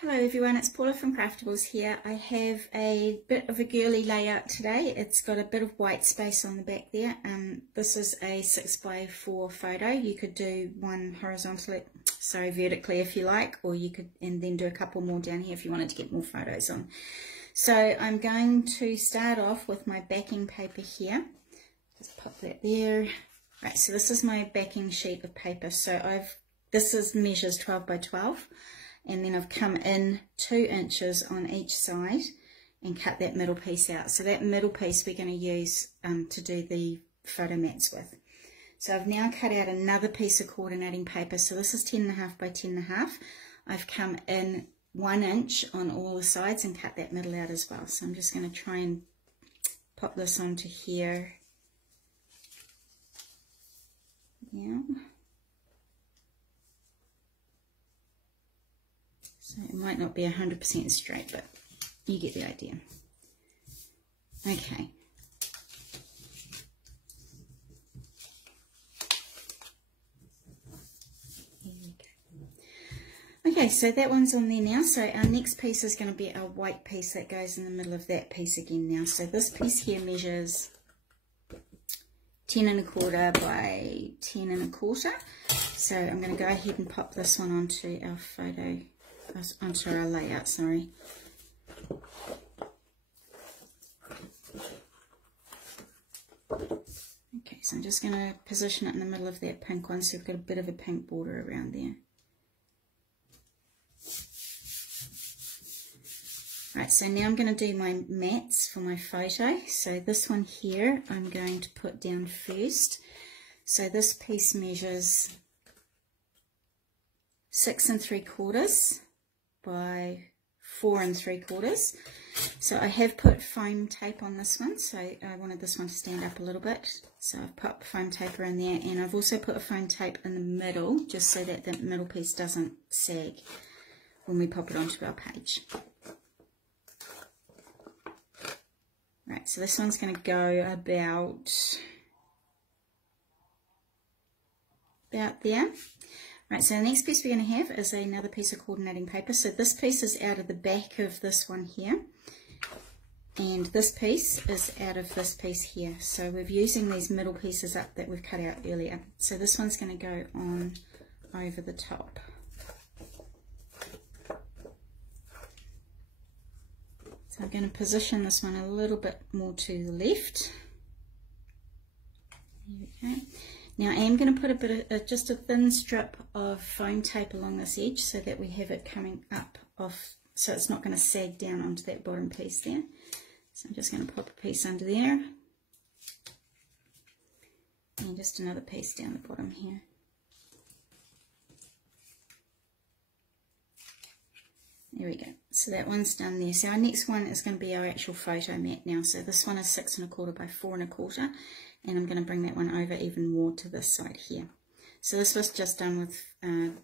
Hello everyone, it's Paula from Craftables here. I have a bit of a girly layout today. It's got a bit of white space on the back there. This is a 6x4 photo. You could do one vertically if you like, or you could and then do a couple more down here if you wanted to get more photos on. So I'm going to start off with my backing paper here. Just pop that there. Right, so this is my backing sheet of paper. So this measures 12 by 12. And then I've come in 2 inches on each side and cut that middle piece out. So that middle piece we're going to use to do the photo mats with. So I've now cut out another piece of coordinating paper. So this is 10.5 by 10.5. I've come in 1 inch on all the sides and cut that middle out as well. So I'm just going to try and pop this onto here. Yeah. So it might not be 100% straight, but you get the idea. Okay. There we go. Okay, so that one's on there now. So our next piece is going to be a white piece that goes in the middle of that piece again now. So this piece here measures 10.25 by 10.25. So I'm going to go ahead and pop this one onto our onto our layout, sorry. Okay, so I'm just going to position it in the middle of that pink one so we've got a bit of a pink border around there. Right, so now I'm going to do my mats for my photo. So this one here I'm going to put down first. So this piece measures 6 3/4 by 4 3/4. So I have put foam tape on this one, so I wanted this one to stand up a little bit, so I've put foam tape around there, and I've also put a foam tape in the middle just so that the middle piece doesn't sag when we pop it onto our page. Right, so this one's going to go about there. Right, so the next piece we're going to have is another piece of coordinating paper. So this piece is out of the back of this one here, and this piece is out of this piece here. So we're using these middle pieces up that we've cut out earlier. So this one's going to go on over the top. So I'm going to position this one a little bit more to the left. There we go. Now I am going to put a bit of just a thin strip of foam tape along this edge so that we have it coming up off, so it's not going to sag down onto that bottom piece there. So I'm just going to pop a piece under there and just another piece down the bottom here. There we go. So that one's done there. So our next one is going to be our actual photo mat now. So this one is 6 1/4 by 4 1/4. And I'm going to bring that one over even more to this side here. So this was just done with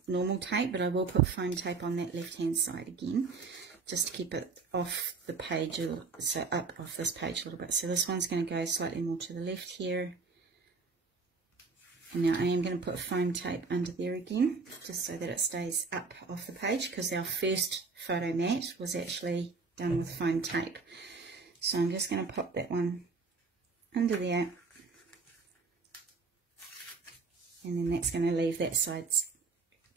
normal tape, but I will put foam tape on that left hand side again, just to keep it off the page, so up off this page a little bit. So this one's going to go slightly more to the left here. And now I am going to put foam tape under there again, just so that it stays up off the page, because our first photo mat was actually done with foam tape. So I'm just going to pop that one under there. And then that's going to leave that side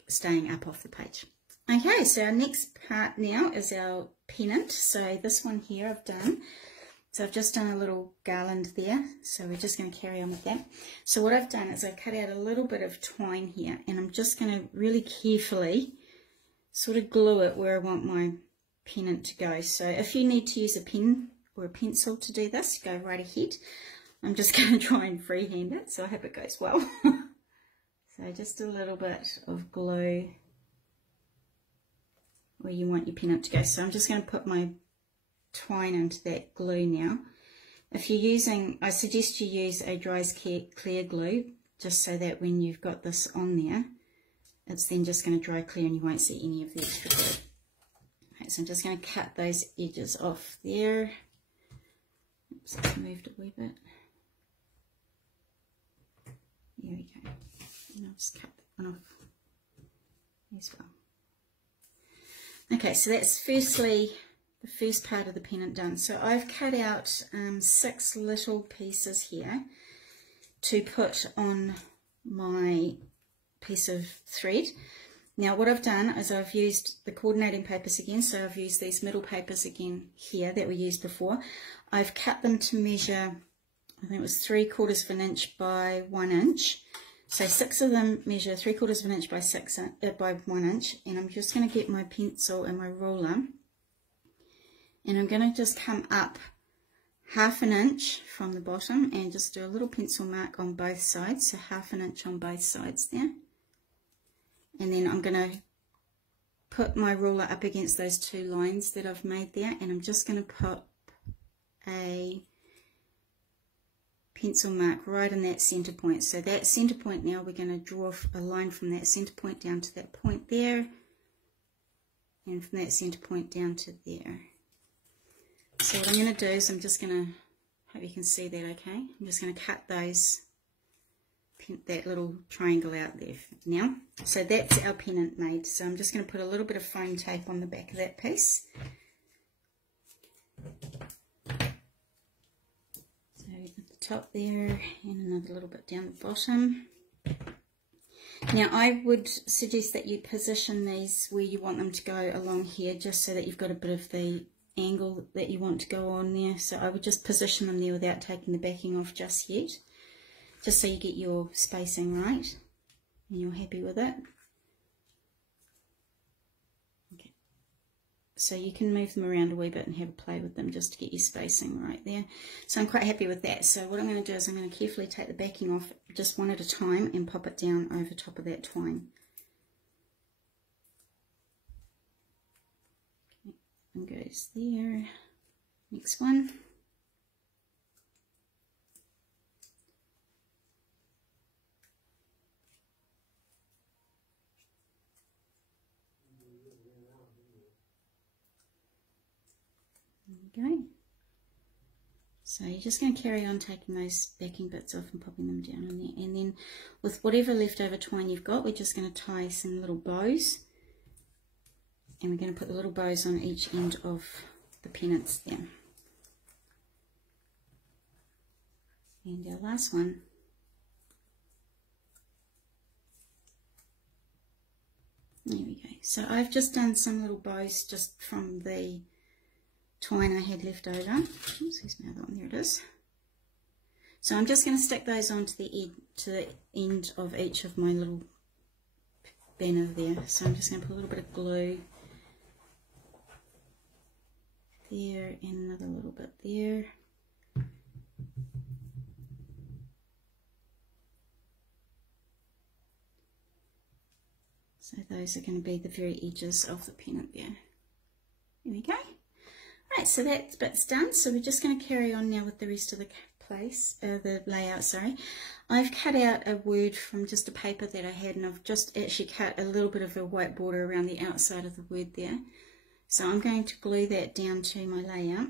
staying up off the page. Okay, so our next part now is our pennant. So this one here I've done. So I've just done a little garland there. So we're just going to carry on with that. So what I've done is I've cut out a little bit of twine here. And I'm just going to really carefully sort of glue it where I want my pennant to go. So if you need to use a pen or a pencil to do this, go right ahead. I'm just going to try and freehand it, so I hope it goes well. So just a little bit of glue where you want your pennant to go. So I'm just going to put my twine into that glue now. If you're using, I suggest you use a dries clear glue, just so that when you've got this on there, it's then just going to dry clear and you won't see any of the extra glue. Okay, so I'm just going to cut those edges off there. Oops, I've moved it a wee bit. There we go. And I'll just cut that one off as well. Okay, so that's firstly the first part of the pennant done. So I've cut out 6 little pieces here to put on my piece of thread. Now what I've done is I've used the coordinating papers again, so I've used these middle papers again here that we used before. I've cut them to measure, I think it was 3/4 of an inch by 1 inch. So 6 of them measure 3/4 of an inch by 1 inch, and I'm just going to get my pencil and my ruler, and I'm going to just come up 1/2 inch from the bottom and just do a little pencil mark on both sides, so 1/2 inch on both sides there. And then I'm going to put my ruler up against those 2 lines that I've made there, and I'm just going to put a pencil mark right in that center point. So that center point, now we're going to draw a line from that center point down to that point there, and from that center point down to there. So what I'm going to do is I'm just going to, hope you can see that okay, I'm just going to cut that little triangle out there now. So that's our pennant made. So I'm just going to put a little bit of foam tape on the back of that piece. So at the top there, and another little bit down the bottom. Now I would suggest that you position these where you want them to go along here, just so that you've got a bit of the angle that you want to go on there. So I would just position them there without taking the backing off just yet, just so you get your spacing right and you're happy with it. Okay. So you can move them around a wee bit and have a play with them just to get your spacing right there. So I'm quite happy with that. So what I'm going to do is I'm going to carefully take the backing off just one at a time and pop it down over top of that twine. Okay. And goes there. Next one. There we go. So you're just going to carry on taking those backing bits off and popping them down in there, and then with whatever leftover twine you've got, we're just going to tie some little bows, and we're going to put the little bows on each end of the pennants there. And our last one, there we go. So I've just done some little bows just from the twine I had left over. Oops, where's my other one? There it is. So I'm just going to stick those onto the end of each of my little banner there. So I'm just going to put a little bit of glue there and another little bit there. So those are going to be the very edges of the pennant there. There we go. Right, so that bit's done. So we're just going to carry on now with the rest of the the layout, sorry. I've cut out a word from just a paper that I had, and I've just actually cut a little bit of a white border around the outside of the word there. So I'm going to glue that down to my layout.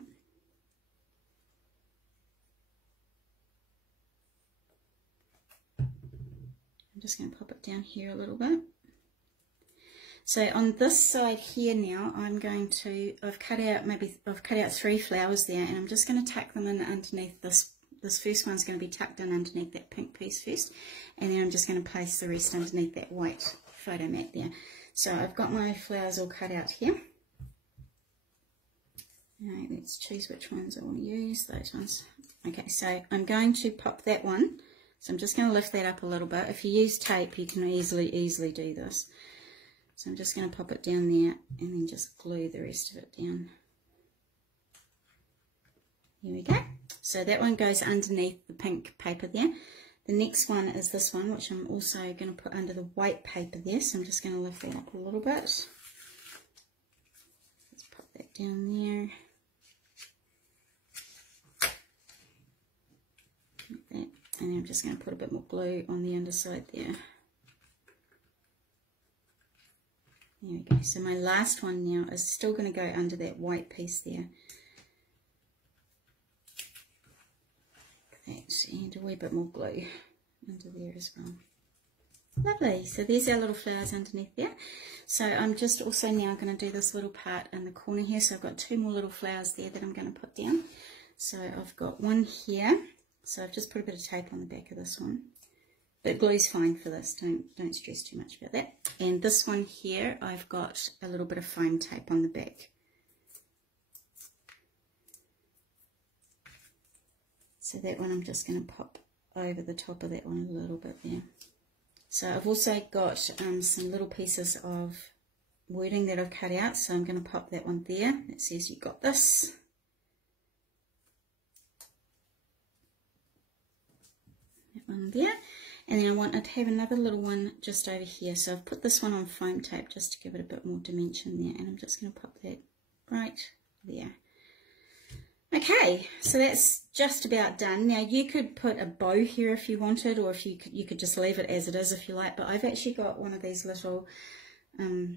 I'm just going to pop it down here a little bit. So on this side here now, I've cut out 3 flowers there, and I'm just going to tuck them in underneath this. This first one's going to be tucked in underneath that pink piece first, and then I'm just going to place the rest underneath that white photo mat there. So I've got my flowers all cut out here. Alright, let's choose which ones I want to use, those ones. Okay, so I'm going to pop that one. So I'm just going to lift that up a little bit. If you use tape, you can easily do this. So I'm just going to pop it down there and then just glue the rest of it down. Here we go. So that one goes underneath the pink paper there. The next one is this one, which I'm also going to put under the white paper there. So I'm just going to lift that up a little bit. Let's pop that down there. Like that. And I'm just going to put a bit more glue on the underside there. There we go. So my last one now is still going to go under that white piece there. Like that, and a wee bit more glue under there as well. Lovely. So there's our little flowers underneath there. So I'm just also now going to do this little part in the corner here. So I've got 2 more little flowers there that I'm going to put down. So I've got one here. So I've just put a bit of tape on the back of this one. But glue's fine for this. Don't stress too much about that. And this one here, I've got a little bit of foam tape on the back. So that one I'm just going to pop over the top of that one a little bit there. So I've also got some little pieces of wording that I've cut out. So I'm going to pop that one there. It says you got this. That one there. And then I want to have another little one just over here. So I've put this one on foam tape just to give it a bit more dimension there. And I'm just going to pop that right there. Okay, so that's just about done. Now you could put a bow here if you wanted, or if you could just leave it as it is if you like. But I've actually got one of these little, oh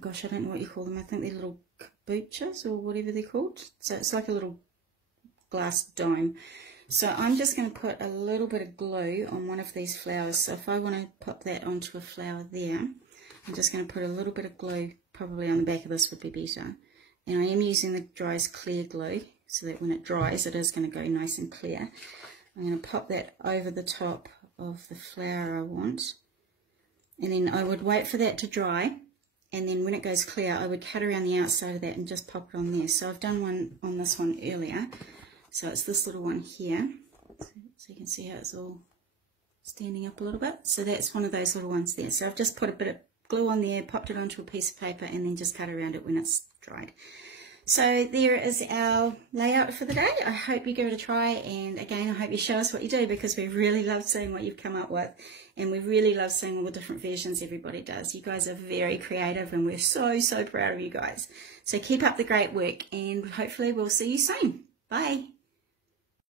gosh, I don't know what you call them. I think they're little cabochas or whatever they're called. So it's like a little glass dome. So I'm just going to put a little bit of glue on one of these flowers. So if I want to pop that onto a flower there, I'm just going to put a little bit of glue, probably on the back of this would be better. And I am using the Dry's Clear glue, so that when it dries it is going to go nice and clear. I'm going to pop that over the top of the flower I want. And then I would wait for that to dry. And then when it goes clear, I would cut around the outside of that and just pop it on there. So I've done one on this one earlier. So it's this little one here. So you can see how it's all standing up a little bit. So that's one of those little ones there. So I've just put a bit of glue on there, popped it onto a piece of paper, and then just cut around it when it's dried. So there is our layout for the day. I hope you give it a try, and again, I hope you show us what you do, because we really love seeing what you've come up with, and we really love seeing all the different versions everybody does. You guys are very creative, and we're so proud of you guys. So keep up the great work, and hopefully we'll see you soon. Bye.